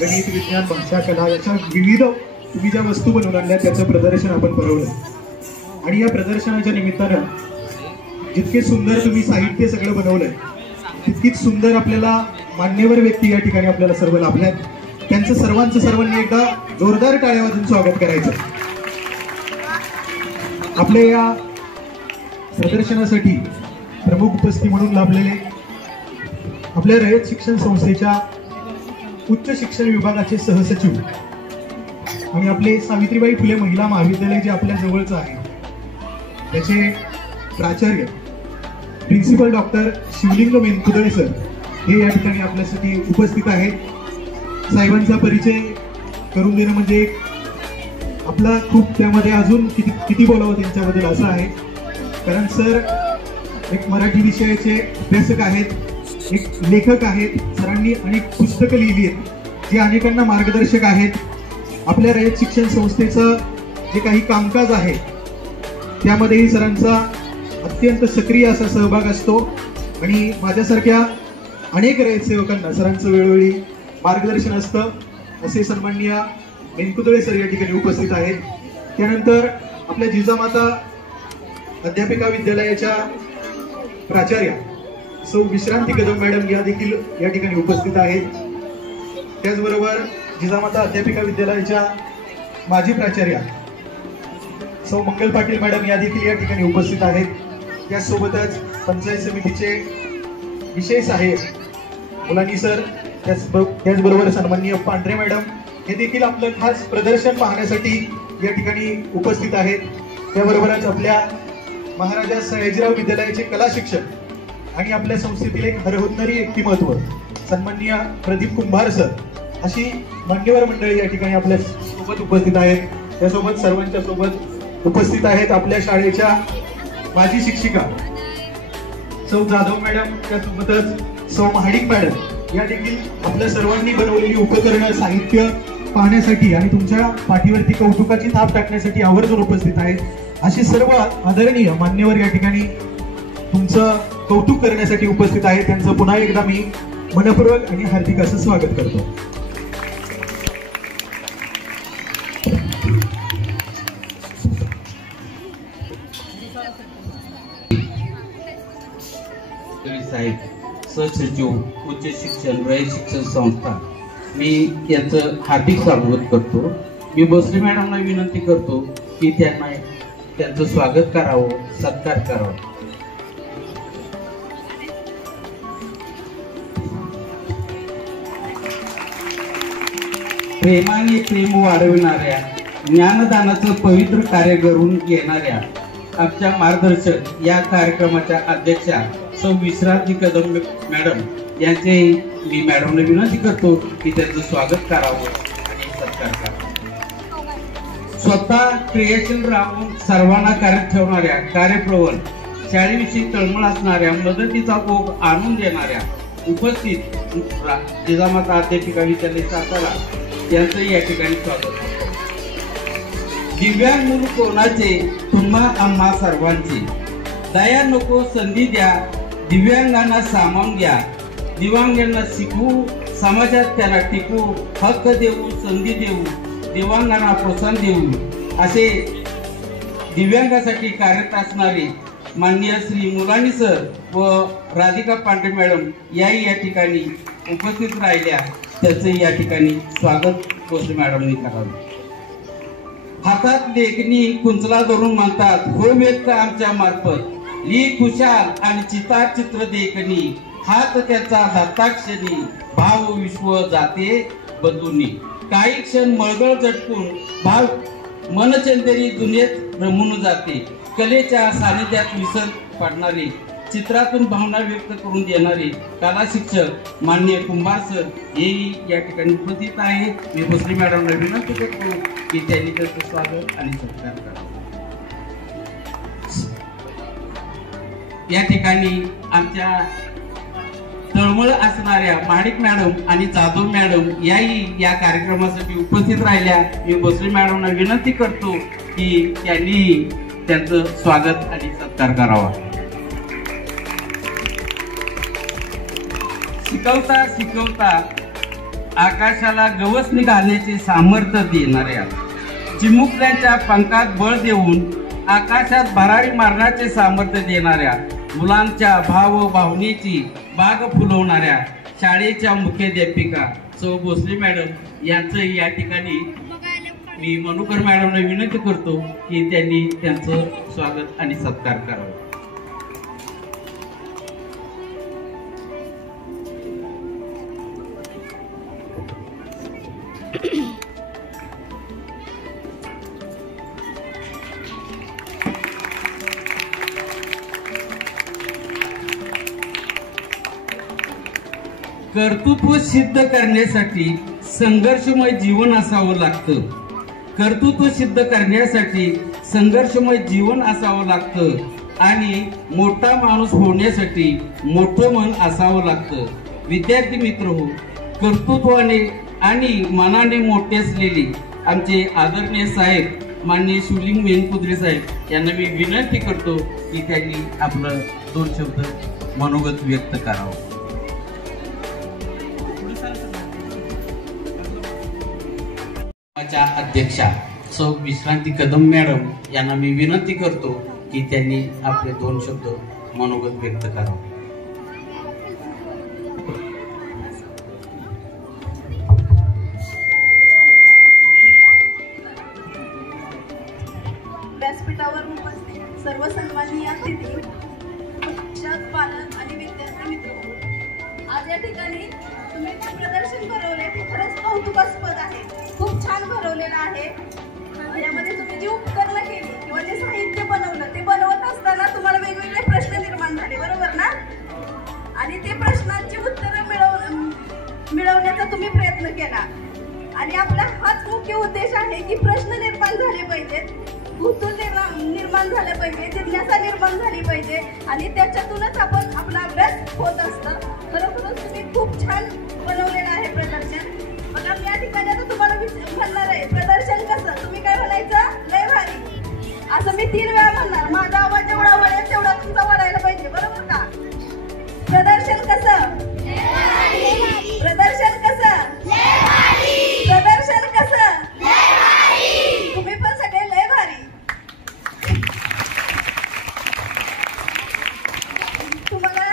गणित, विज्ञान, भाषा, कला याच्या विविध तुम्ही ज्या वस्तू बनवून आणल्या त्याचं प्रदर्शन आपण भरवलं. आणि या प्रदर्शनाच्या निमित्तानं जितके सुंदर तुम्ही साहित्य सगळं बनवलंय तितकीच सुंदर आपल्याला मान्यवर व्यक्ती या ठिकाणी आपल्याला सर्व लाभल्यात. त्यांचं सर्वांनी एकदा जोरदार टाळ्या वाजवून स्वागत करायचं. आपल्या या प्रदर्शनासाठी प्रमुख उपस्थिती म्हणून लाभलेले आपल्या रयत शिक्षण संस्थेच्या उच्च शिक्षण विभागाचे सहसचिव आणि आपले सावित्रीबाई फुले महिला महाविद्यालय जे आपल्या जवळचं आहे त्याचे प्राचार्य प्रिन्सिपल डॉक्टर शिवलिंग मेनकुदळे सर हे या ठिकाणी आपल्यासाठी उपस्थित आहेत. साहेबांचा परिचय करून देणं म्हणजे आपला खूप त्यामध्ये अजून किती बोलावं त्यांच्याबद्दल असं आहे. कारण सर एक मराठी विषयाचे अभ्यासक आहेत, एक लेखक आहेत. सरांनी अनेक पुस्तकं लिहिली आहेत जी अनेकांना मार्गदर्शक आहेत. आपल्या रयत शिक्षण संस्थेचं जे काही कामकाज आहे त्यामध्येही सरांचा अत्यंत सक्रिय असा सहभाग असतो आणि माझ्यासारख्या अनेक रयत सेवकांना सरांचं वेळोवेळी मार्गदर्शन असतं. असे सन्माननीय मेनकुदळे सर या ठिकाणी उपस्थित आहेत. त्यानंतर आपल्या जिजामाता अध्यापिका विद्यालयाच्या प्राचार्या सौ विश्रांती कदम मॅडम या देखील या ठिकाणी उपस्थित आहेत. त्याचबरोबर जिजामाता अध्यापिका विद्यालयाच्या माजी प्राचार्या सौ मंगल पाटील मॅडम या देखील या ठिकाणी उपस्थित आहेत. त्याचसोबतच पंचायत समितीचे विषय सहाय्यक मुलानी सर, त्याचबरोबर सन्माननीय पांढरे मॅडम हे देखील आपलं खास प्रदर्शन पाहण्यासाठी या ठिकाणी उपस्थित आहेत. त्याबरोबरच आपल्या महाराजा सयाजीराव विद्यालयाचे कला शिक्षक आणि आपल्या संस्थेतील एक हरहुन्नरी व्यक्तिमत्व सन्माननीय प्रदीप कुंभार सर अशी मान्यवर मंडळी या ठिकाणी आपल्या सोबत उपस्थित आहेत. त्यासोबत सर्वांच्या सोबत उपस्थित आहेत आपल्या शाळेच्या माजी शिक्षिका सौ जाधव मॅडम, त्यासोबतच सौ महाडिक मॅडम या देखील आपल्या सर्वांनी बनवलेली उपकरणं साहित्य पाहण्यासाठी आणि तुमच्या पाठीवरती कौतुकाची थाप टाकण्यासाठी आवर्जून उपस्थित आहेत. असे सर्व आदरणीय मान्यवर या ठिकाणी तुमचं कौतुक करण्यासाठी उपस्थित आहेत. त्यांचं पुन्हा एकदा मी मनपूर्वक आणि हार्दिक असं स्वागत करतो. साहेब, सहसचिव उच्च शिक्षण रयत शिक्षण संस्था, मी यांचं हार्दिक स्वागत करतो. मी भोसले मॅडमना विनंती करतो की त्यांचं स्वागत करावं, सत्कार करावा. प्रेमाने प्रेम वाढविणाऱ्या, ज्ञानदानाचं पवित्र कार्य करून घेणाऱ्या आमच्या मार्गदर्शक या कार्यक्रमाच्या अध्यक्षा सौ विश्रांती कदम मॅडम यांचे मी मॅडमला विनंती करतो की त्यांचं स्वागत करावं आणि सत्कार करावा. स्वतः क्रियाशील राहून सर्वांना कार्यरत ठेवणाऱ्या, कार्यप्रवण, शाळेविषयी तळमळ असणाऱ्या, मदतीचा ओघ आणून देणाऱ्या उपस्थित जिजामाता अध्यापिका विद्यालय सातारा यांचं या ठिकाणी स्वागत. दिव्यांग मूल कोणाचे, तुम्हा आम्हा सर्वांचे, दया नको संधी द्या, दिव्यांगांना सामावून घ्या, दिव्यांगांना शिकवू, समाजात त्यांना टिकवू, हक्क देऊ, संधी देऊ, दिव्यांगांना प्रोत्साहन देऊ असे दिव्यांगासाठी कार्यरत असणारे माननीय श्री मुलानी सर व राधिका पांढरे मॅडम याही या ठिकाणी उपस्थित राहिल्या. त्याचे या ठिकाणी स्वागत भोसले मॅडमनी करावे. हातात लेखणी कुंचला धरून म्हणतात, हो व्यक्त आमच्या मार्फत, ली खुशाल आणि चिता चित्र देखणी, हात त्याचा दत्ताक्षणी, भाव विश्व जाते बंधुनी. काही क्षण मळगळ झटकून भाव मनचंदेरी दुनियेत रमून जाते. कलेच्या सानिध्यात विसर पाडणारे, चित्रातून भावना व्यक्त करून देणारे कला शिक्षक माननीय कुंभार सर हेही या ठिकाणी उपस्थित आहे. मी भोसले मॅडमला विनंती करतो की त्यांनी त्याचं स्वागत आणि सत्कार करावा. या ठिकाणी आमच्या तळमळ असणाऱ्या महाडिक मॅडम आणि जाधव मॅडम याही या कार्यक्रमासाठी उपस्थित राहिल्या. मी भोसले मॅडमना विनंती करतो की त्यांनी त्यांचं स्वागत आणि सत्कार करावा. शिकवता शिकवता आकाशाला गवसणी घालण्याचे सामर्थ्य देणाऱ्या, चिमुकल्यांच्या पंखात बळ देऊन आकाशात भरारी मारण्याचे सामर्थ्य देणाऱ्या, मुलांच्या भावभावनेची बाग फुलवणाऱ्या शाळेच्या मुख्याध्यापिका सौ भोसले मॅडम यांचं या ठिकाणी मी मनुकर मॅडमला विनंती करतो की त्यांनी त्यांचं स्वागत आणि सत्कार करावा. कर्तृत्व सिद्ध करण्यासाठी संघर्षमय जीवन असावं लागतं. कर्तृत्व सिद्ध करण्यासाठी संघर्षमय जीवन असावं लागतं आणि मोठा माणूस होण्यासाठी मोठं मन असावं लागतं. विद्यार्थी मित्र हो, कर्तृत्वाने आणि मनाने मोठे असलेले आमचे आदरणीय साहेब माननीय शिवलिंग वेणकुद्रे साहेब यांना मी विनंती करतो की त्यांनी आपलं 2 शब्द मनोगत व्यक्त करावं. अध्यक्षा सौ विश्रांती कदम मॅडम यांना मी विनंती करतो की त्यांनी आपले 2 शब्द मनोगत व्यक्त करावे. व्यासपीठावर उपस्थित सर्व सन्माननीय अतिथी, शिक्षक, पालक आणि विद्यार्थी मित्र, आज या ठिकाणी तुम्ही जे प्रदर्शन भरवले ते खरंच कौतुकास्पद आहे. खूप छान भरवलेलं आहे. यामध्ये तुम्ही जी उपकरणं केली किंवा जे साहित्य बनवलं ते बनवत असताना तुम्हाला वेगवेगळे प्रश्न निर्माण झाले, बरोबर ना? आणि ते प्रश्नांची उत्तरं मिळवण्याचा तुम्ही प्रयत्न केला. आणि आपला हाच मुख्य उद्देश आहे की प्रश्न निर्माण झाले पाहिजेत, कुतूहल निर्माण झालं पाहिजे, जिज्ञासा निर्माण झाली पाहिजे आणि त्याच्यातूनच आपण आपला अभ्यास होत असतं. खरोखरच तुम्ही खूप छान बनवलेलं आहे प्रदर्शन. बघा, मी या ठिकाणी आता तुम्हाला म्हणणार आहे प्रदर्शन कसं. तुम्ही काय म्हणायचं? लय भारी. असं मी 3 वेळा म्हणणार. माझा आवाज जेवढा वाढेल तेवढा तुमचा वाढायला पाहिजे, बरोबर का? प्रदर्शन कसं? प्रदर्शन कसं? प्रदर्शन कसं? तुम्ही पण सगळे लय भारी. तुम्हाला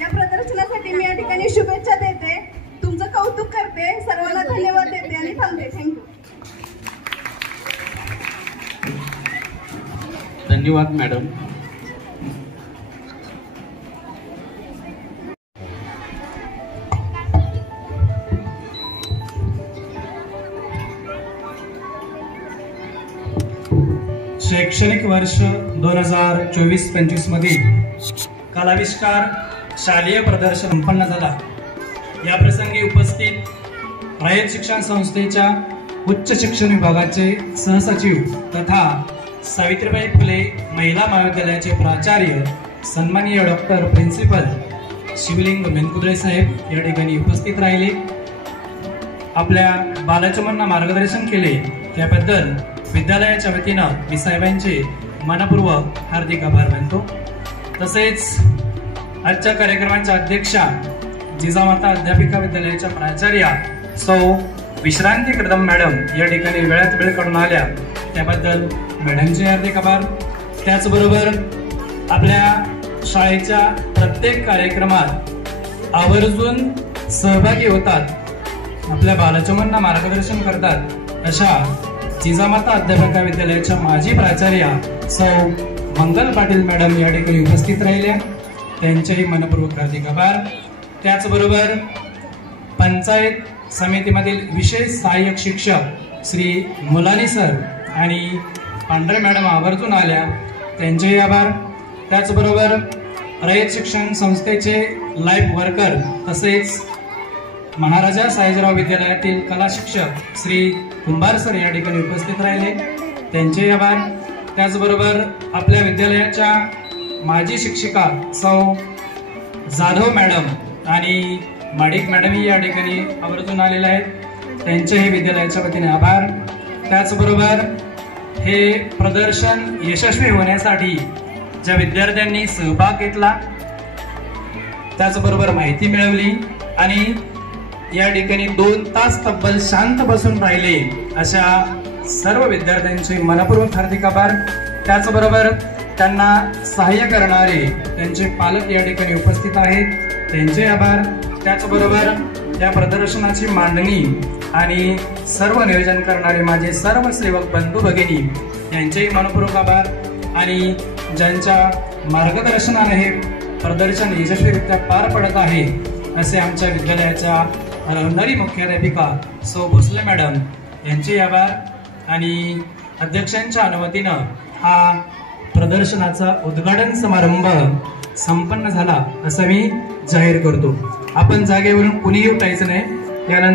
या प्रदर्शनासाठी मी या ठिकाणी शुभेच्छा देते, तुमचं कौतुक करते, सर्वांना धन्यवाद देते आणि थांबते. थँक्यू. धन्यवाद मॅडम. शैक्षणिक वर्ष 2024-25 मधील कलाविष्कार शालेय प्रदर्शन संपन्न झाला. या प्रसंगी उपस्थित रयत शिक्षण संस्थेच्या उच्च शिक्षण विभागाचे सहसचिव तथा सावित्रीबाई फुले महिला महाविद्यालयाचे प्राचार्य सन्माननीय डॉक्टर प्रिन्सिपल शिवलिंग वेणकुद्रे साहेब या ठिकाणी उपस्थित राहिले. आपल्या बालचमनना मार्गदर्शन केले त्याबद्दल विद्यालयाच्या वतीनं मी साहेबांचे मनपूर्वक हार्दिक आभार मानतो. तसेच आजच्या कार्यक्रमाच्या अध्यक्षा जिजामाता अध्यापिका विद्यालयाच्या प्राचार्या सौ विश्रांती कदम मॅडम या ठिकाणी वेळात वेळ काढून आल्या, त्याबद्दल मॅडमचे हार्दिक आभार. त्याचबरोबर आपल्या शाळेच्या प्रत्येक कार्यक्रमात आवर्जून सहभागी होतात, आपल्या बालचमनना मार्गदर्शन करतात अशा जिजामाता अध्यापिका विद्यालयाच्या माजी प्राचार्या सौ मंगल पाटील मॅडम या ठिकाणी उपस्थित राहिल्या, त्यांचेही मनपूर्वक हार्दिक आभार. त्याचबरोबर पंचायत समितीमधील विशेष सहाय्यक शिक्षक श्री मुलानी सर आणि पांढरे मॅडम आवर्जून आल्या, त्यांचेही आभार. त्याचबरोबर रयत शिक्षण संस्थेचे लाईफ वर्कर तसेच महाराजा साहेबराव विद्यालयातील कला शिक्षक श्री कुंभार सर या ठिकाणी उपस्थित राहिले, त्यांचे आभार. त्याचबरोबर आपल्या विद्यालयाच्या माजी शिक्षिका सौ जाधव मॅडम आणि माडिक मॅडमही या ठिकाणी आवर्जून आलेले आहेत, त्यांचेही विद्यालयाच्या वतीने आभार. त्याचबरोबर हे प्रदर्शन यशस्वी होण्यासाठी ज्या विद्यार्थ्यांनी सहभाग घेतला, त्याचबरोबर माहिती मिळवली आणि या ठिकाणी 2 तास तब्बल शांत बसून राहिले अशा सर्व विद्यार्थ्यांचे मनपूर्वक हार्दिक आभार। त्याचबरोबर त्यांना सहाय्य करणारे त्यांचे पालक या ठिकाणी उपस्थित आहेत, त्यांचे आभार। त्याचबरोबर या प्रदर्शनाची मांडणी आणि सर्व नियोजन करणारे माझे सर्व सेवक बंधू भगिनी यांचेही मनपूर्वक आभार। आणि ज्यांच्या मार्गदर्शनाने हे प्रदर्शन यशस्वीरित्या पार पडत आहे असे आमच्या विद्यालयाच्या होणारी मुख्याध्यापिका सौ भोसले मॅडम यांचे आभार। आणि अध्यक्षांच्या अनुमतीनं हा प्रदर्शनाचा उद्घाटन समारंभ संपन्न झाला असं मी जाहीर करतो। आपण जागेवरून कुणीही उठायचं नाही। यानंतर